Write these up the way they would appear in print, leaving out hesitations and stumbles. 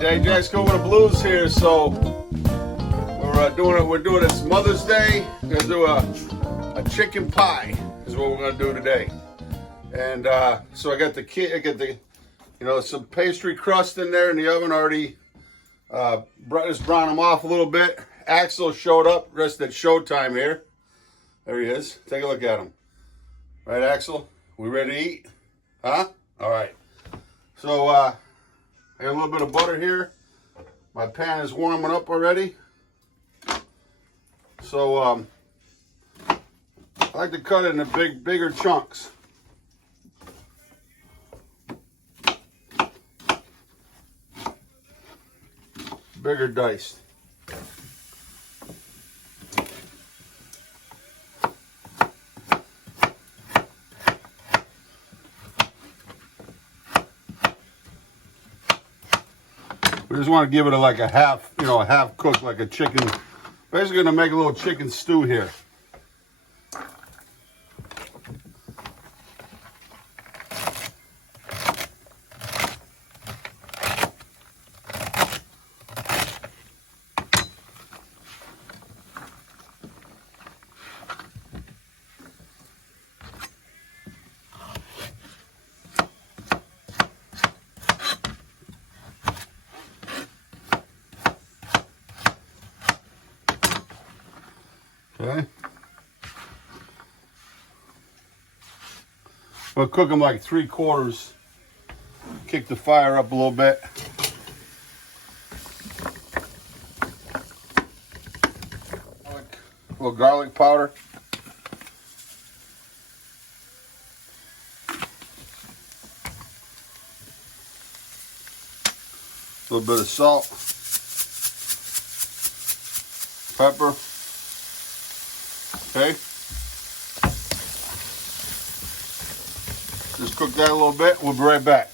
Hey, Jack's going with the blues here, so we're doing it's Mother's Day. We're gonna do a chicken pie is what we're gonna do today. And so I got the some pastry crust in there in the oven already. Just brown them off a little bit. Axel showed up, rest at showtime here. There he is. Take a look at him. Right, Axel? We ready to eat? Huh? All right. So I got a little bit of butter here. My pan is warming up already. So I like to cut it into bigger chunks. Bigger diced. We just want to give it a half, a half cook, like a chicken. Basically gonna make a little chicken stew here. Okay. We'll cook them like 3/4. Kick the fire up a little bit. A little garlic powder. A little bit of salt. Pepper. Okay. Just cook that a little bit. We'll be right back.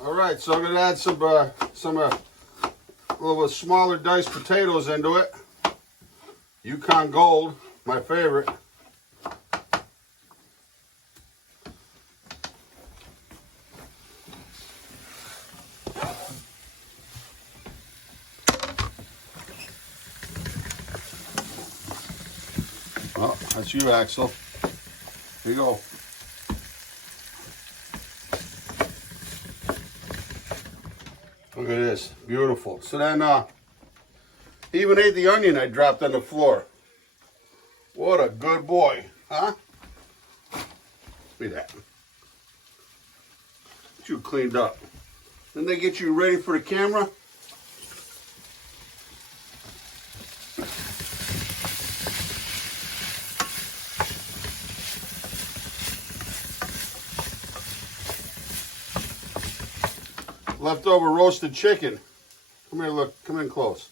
All right, so I'm gonna add some a little bit smaller diced potatoes into it. Yukon Gold, my favorite. Oh, that's you, Axel. Here you go. Look at this, beautiful. So then, he even ate the onion I dropped on the floor. What a good boy, huh? Look at that. Get you cleaned up. Then they get you ready for the camera. Leftover roasted chicken. Come here, look. Come in close.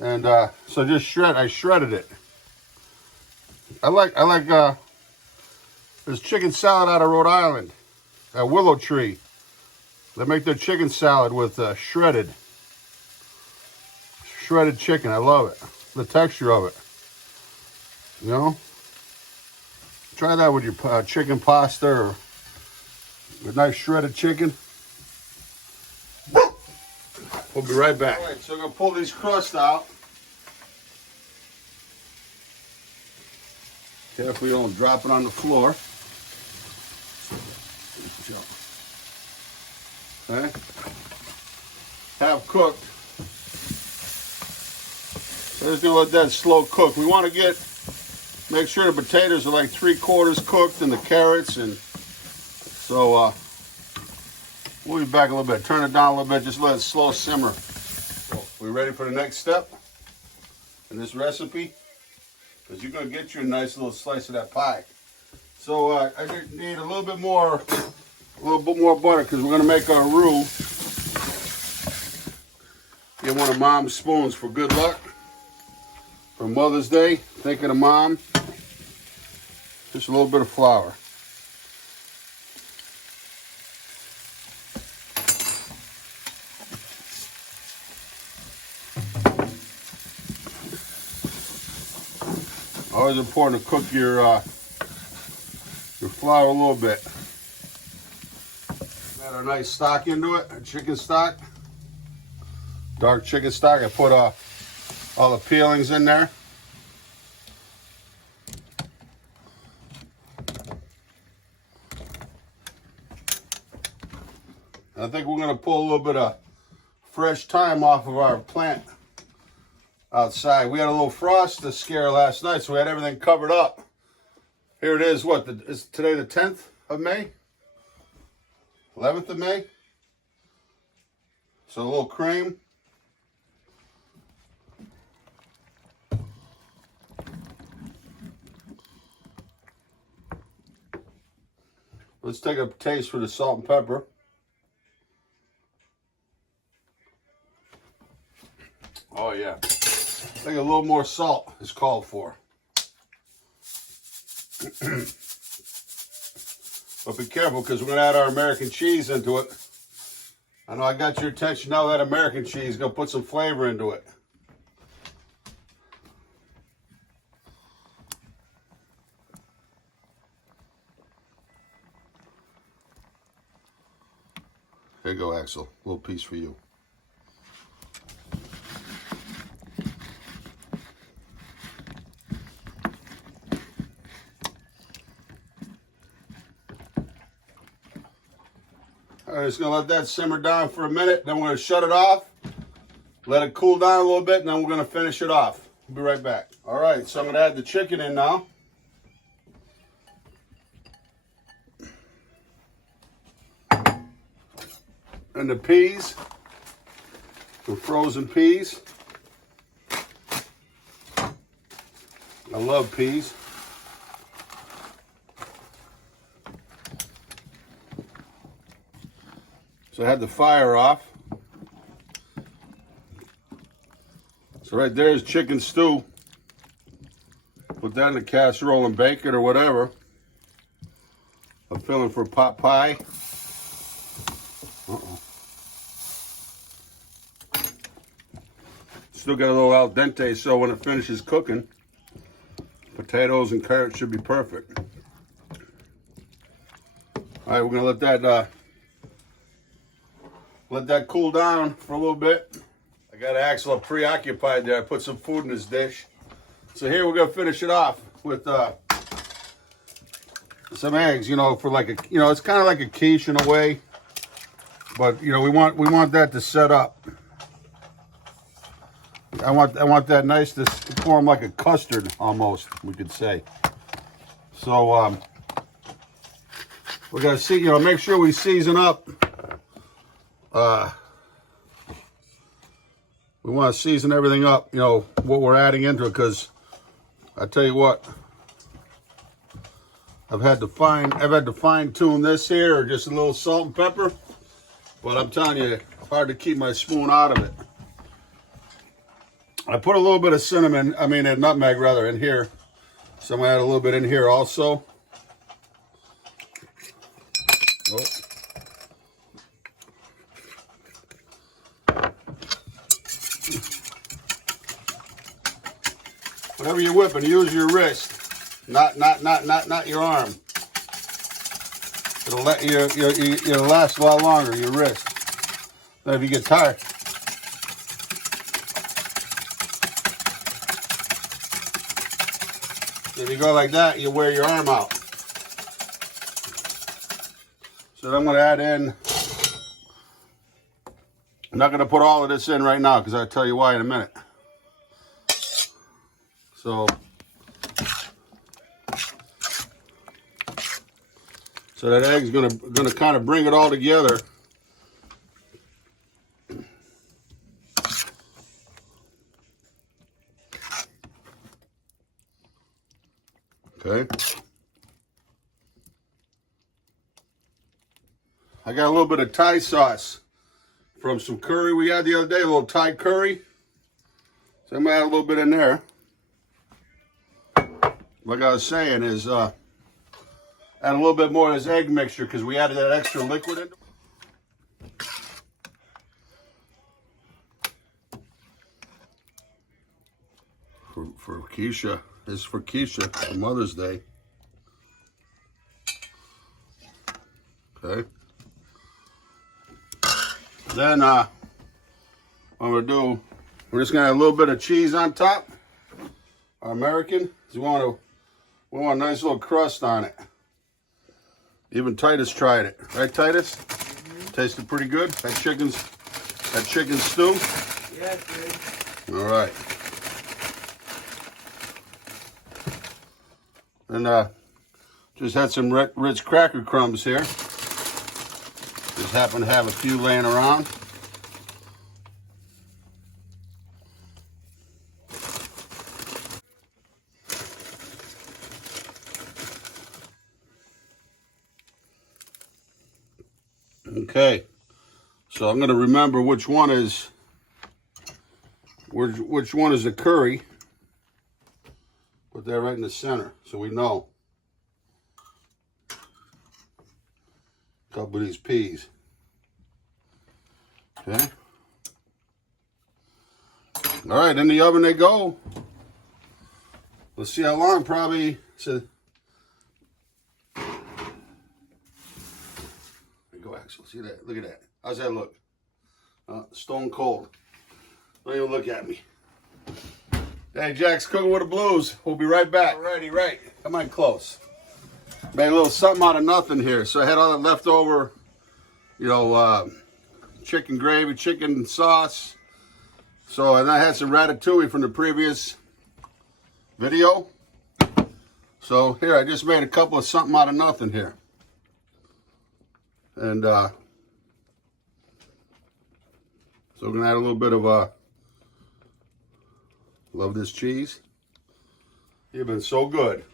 And so just I shredded it. I like there's chicken salad out of Rhode Island, at Willow Tree. They make their chicken salad with shredded chicken. I love it. The texture of it. You know. Try that with your chicken pasta or a nice shredded chicken. We'll be right back. All right, so I'm gonna pull these crusts out. Careful you don't drop it on the floor. Okay. Half cooked. So just gonna let that slow cook. We want to make sure the potatoes are like 3/4 cooked and the carrots, and so we'll be back a little bit. Turn it down a little bit, just let it slow simmer. So, we ready for the next step in this recipe? Because you're going to get you a nice little slice of that pie. So I need a little bit more butter because we're going to make our roux. Get one of Mom's spoons for good luck. For Mother's Day, thinking of Mom. Just a little bit of flour. Always important to cook your flour a little bit. Add our nice stock into it, our chicken stock. Dark chicken stock. I put all the peelings in there. I think we're going to pull a little bit of fresh thyme off of our plant outside. We had a little frost scare last night, so we had everything covered up. Here it is. What is today? The 10th of May, 11th of May. So a little cream. Let's take a taste for the salt and pepper. Oh yeah, I think a little more salt is called for. But be careful because we're going to add our American cheese into it. I know I got your attention now. That American cheese is going to put some flavor into it. Here you go, Axel. A little piece for you. All right, just gonna let that simmer down for a minute. Then we're gonna shut it off, let it cool down a little bit, and then we're gonna finish it off. We'll be right back. All right, so I'm gonna add the chicken in now. And the peas, the frozen peas. I love peas. So I had the fire off. So right there is chicken stew. Put that in the casserole and bake it or whatever. I'm filling for pot pie. Still got a little al dente, so when it finishes cooking, potatoes and carrots should be perfect. All right, we're gonna let that cool down for a little bit. I got Axel preoccupied there. I put some food in his dish. So here we're gonna finish it off with some eggs. You know, for like a, you know, it's kind of like a quiche in a way, but you know, we want that to set up. I want that nice to form like a custard almost, we could say. So we're gonna see, you know, make sure we season up. We want to season everything up, you know, what we're adding into it, because I tell you what, I've had to fine tune this here, or just a little salt and pepper, but I'm telling you, it's hard to keep my spoon out of it. I put a little bit of cinnamon, nutmeg rather, in here. So I'm gonna add a little bit in here also. Oh. Whatever you're whipping, use your wrist, not your arm. It'll last a lot longer, your wrist. Then if you get tired. If you go like that, you wear your arm out. So then I'm going to add in, I'm not going to put all of this in right now because I'll tell you why in a minute. So that egg's going to kind of bring it all together. Okay. I got a little bit of Thai sauce from some curry we had the other day, a little Thai curry. So I'm going to add a little bit in there. Like I was saying is add a little bit more of this egg mixture because we added that extra liquid in. For Keisha. is for Keisha for Mother's Day. Okay. Then what I'm gonna do, we're just gonna add a little bit of cheese on top. Our American. We want a nice little crust on it. Even Titus tried it, right, Titus? Tasted pretty good. That chicken stew. Yeah, it's good. All right. And just had some rich cracker crumbs here. Just happen to have a few laying around. Okay, so I'm going to remember which one is the curry. Put that right in the center so we know. A couple of these peas. Okay. All right, in the oven they go. Let's see how long. Probably. There you go, Axel. See that? Look at that. How's that look? Stone cold. Don't even look at me. Hey, Jack's cooking with the blues. We'll be right back. Alrighty, right. Come on close. Made a little something out of nothing here. So I had all that leftover, chicken gravy, chicken sauce. So, and I had some ratatouille from the previous video. So here, I just made a couple of something out of nothing here. And so we're gonna add a little bit of love this cheese. You've been so good.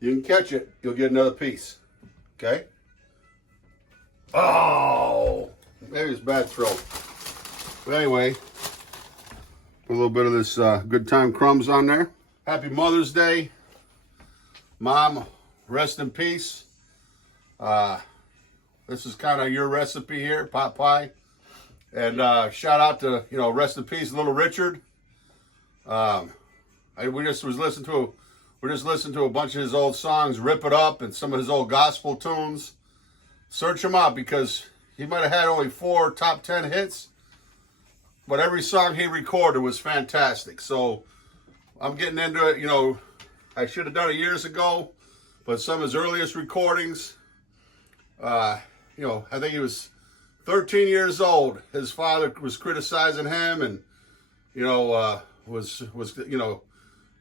You can catch it, you'll get another piece. Okay? Oh, maybe it's bad throw. But anyway, put a little bit of this good time crumbs on there. Happy Mother's Day. Mom, rest in peace. This is kind of your recipe here, pot pie. And shout out to, rest in peace, little Richard. We're just listening to a bunch of his old songs, Rip It Up, and some of his old gospel tunes. Search him out because he might have had only 4 top 10 hits, but every song he recorded was fantastic. So I'm getting into it. I should have done it years ago, but some of his earliest recordings, I think he was 13 years old. His father was criticizing him and, was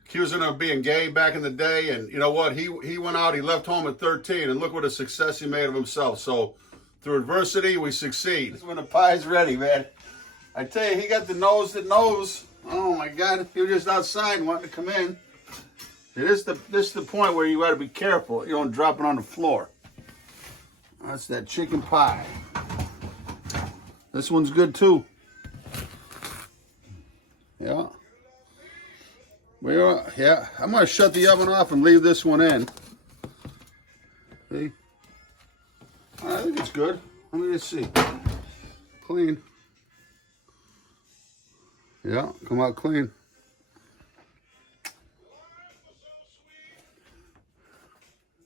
accusing him of being gay back in the day. And you know what? He went out, he left home at 13, and look what a success he made of himself. So through adversity, we succeed. That's when the pie's ready, man. I tell you, he got the nose that knows. Oh my God, he was just outside and wanted to come in. This is the point where you got to be careful. You don't drop it on the floor. That's that chicken pie. This one's good too. Yeah. Yeah. I'm going to shut the oven off and leave this one in. See? I think it's good. Let me just see. Clean. Yeah, come out clean.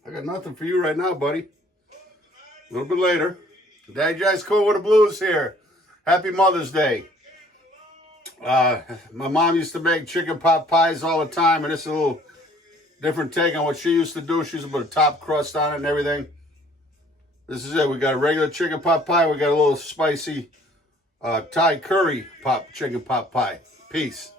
I got nothing for you right now, buddy. A little bit later. Daddy Jai's cool with the blues here. Happy Mother's Day. My mom used to make chicken pot pies all the time, and it's a little different take on what she used to do. She used to put a top crust on it and everything. This is it. We got a regular chicken pot pie. We got a little spicy Thai curry chicken pot pie. Peace.